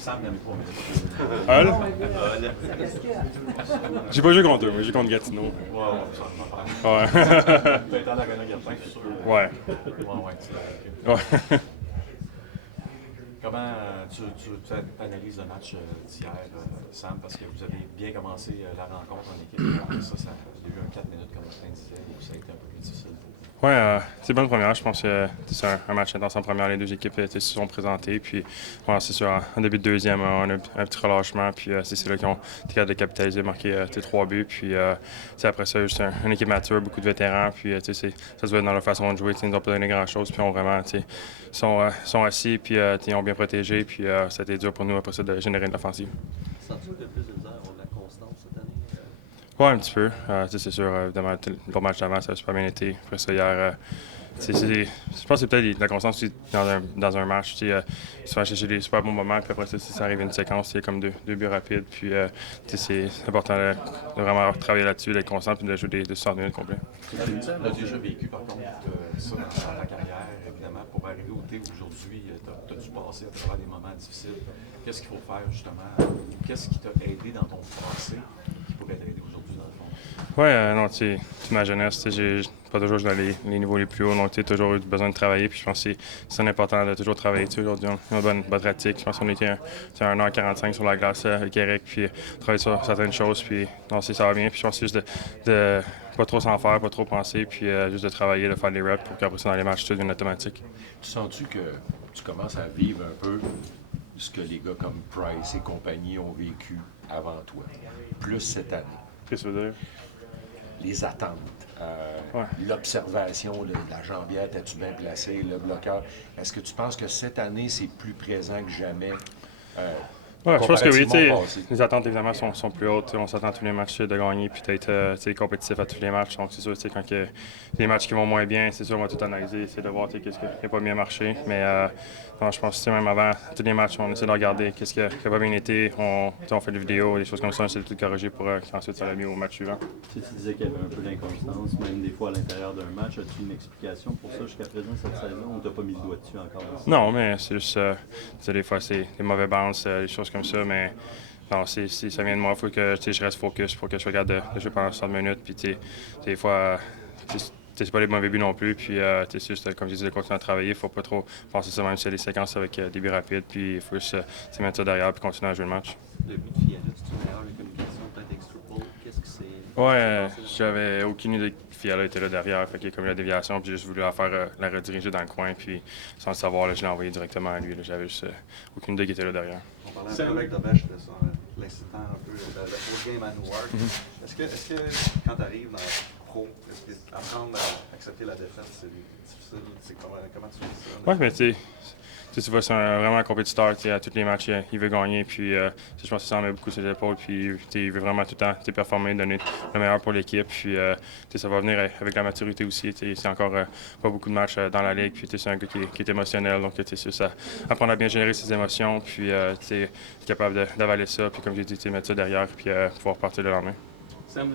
Sam n'aime pas, mais Hall? J'ai pas joué contre eux, mais j'ai joué contre Gatineau. ouais, ça Ouais. Tu es dans l'Arena Gardien, c'est sûr. Ouais. Ouais, Ouais. comment tu analyses le match d'hier, Sam, parce que vous avez bien commencé la rencontre en équipe. Après ça, il y a eu un 4 minutes, comme Martin disait, où ça a été un peu plus difficile. Ouais, c'est bonne première. Je pense que c'est un match intense en première. Les deux équipes se sont présentées. Puis, ouais, c'est sûr, en début de deuxième, on a un petit relâchement. Puis, c'est là qu'ils ont été capables de capitaliser, marquer 3 buts. Puis, après ça, juste une équipe mature, beaucoup de vétérans. Puis, ça se voit dans leur façon de jouer. Ils n'ont pas donné grand-chose. Puis, ils ont vraiment, sont assis. Puis, ils ont bien protégé. Puis, ça a été dur pour nous après ça de générer de l'offensive. Sens-tu que plus de misère à avoir de la constance cette année? Oui, un petit peu. C'est sûr, évidemment, le match d'avant, ça a super bien été. Après ça, hier, je pense que c'est peut-être la constance aussi dans un match. Souvent, chercher des super bons moments, puis après ça, si ça arrive une séquence, c'est comme deux buts rapides. Puis c'est important de vraiment travailler là-dessus, d'être constant, puis de jouer des 60 minutes complets. Tu as déjà vécu, par contre, ça dans ta carrière, évidemment, pour arriver où tu es aujourd'hui, tu as dû passer à travers des moments difficiles. Qu'est-ce qu'il faut faire, justement? Qu'est-ce qui t'a aidé dans ton passé qui pourrait t'aider aujourd'hui, dans le fond? Oui, non, tu ma jeunesse, j'ai pas toujours joué dans les niveaux les plus hauts, donc tu toujours eu besoin de travailler. Puis je pense que c'est important de toujours travailler. Aujourd'hui, on a une bonne pratique. Je pense qu'on était 1h45 sur la glace avec Eric, puis travailler sur certaines choses. Puis non, ça va bien. Puis je pense juste de pas trop s'en faire, pas trop penser, puis juste de travailler, de faire des reps pour qu'après ça, dans les matchs, tout devienne automatique. Tu sens-tu que tu commences à vivre un peu ce que les gars comme Price et compagnie ont vécu avant toi, plus cette année? Qu'est-ce que tu veux dire? Les attentes, Ouais. l'observation, la jambière, t'as-tu bien placé, le bloqueur. Est-ce que tu penses que cette année, c'est plus présent que jamais? Ouais, je pense que oui. comparativement au passé? Les attentes, évidemment, sont plus hautes. On s'attend à tous les matchs de gagner puis d'être compétitif à tous les matchs. Donc, c'est sûr, quand il y a des matchs qui vont moins bien, c'est sûr, on va tout analyser, essayer de voir qu'est-ce qui n'a pas bien marché. Mais non, je pense que même avant tous les matchs, on essaie de regarder qu'est-ce qui n'a pas bien été. On fait des vidéos, des choses comme ça, on essaie de tout corriger pour qu'ensuite ça soit mieux au match suivant. Tu disais qu'il y avait un peu d'inconstance, même des fois à l'intérieur d'un match. As-tu une explication pour ça jusqu'à présent cette saison ou tu n'as pas mis le doigt dessus encore? Non, mais c'est juste, des fois, c'est des mauvais bounces, des choses comme ça, mais non, ça vient de moi. Il faut que je reste focus pour que je regarde de jouer pendant 60 minutes. Puis, des fois, c'est pas les mauvais buts non plus. Puis, c'est juste, comme je disais, de continuer à travailler. Il ne faut pas trop penser ça, même si c'est des séquences avec des buts rapides. Puis, il faut juste mettre ça derrière et continuer à jouer le match. Le but de Fiala, c'est une erreur de communication, peut-être extra pole. Qu'est-ce que c'est? Ouais, j'avais aucune idée que Fiala était là derrière. Fait qu'il y a comme la déviation, puis j'ai juste voulu la faire la rediriger dans le coin. Puis, sans le savoir, là, je l'ai envoyé directement à lui. J'avais juste aucune idée qu'il était là derrière. On parlait un peu avec Dobesh de l'incident un peu de la post-game à Newark. Est-ce que quand tu arrives dans le pro, est-ce que apprendre à accepter la défaite, c'est difficile? Comment tu vis ça? Oui, mais tu vois, c'est vraiment un compétiteur. À tous les matchs, il veut gagner. Puis, je pense que ça en met beaucoup sur les épaules. Puis, il veut vraiment tout le temps performer, donner le meilleur pour l'équipe. Puis, ça va venir avec la maturité aussi. C'est encore pas beaucoup de matchs dans la ligue. Puis, c'est un gars qui est émotionnel. Donc, ça apprendre à bien gérer ses émotions. Puis, être capable d'avaler ça. Puis, comme j'ai dit, mettre ça derrière. Puis, pouvoir partir le lendemain. Sam,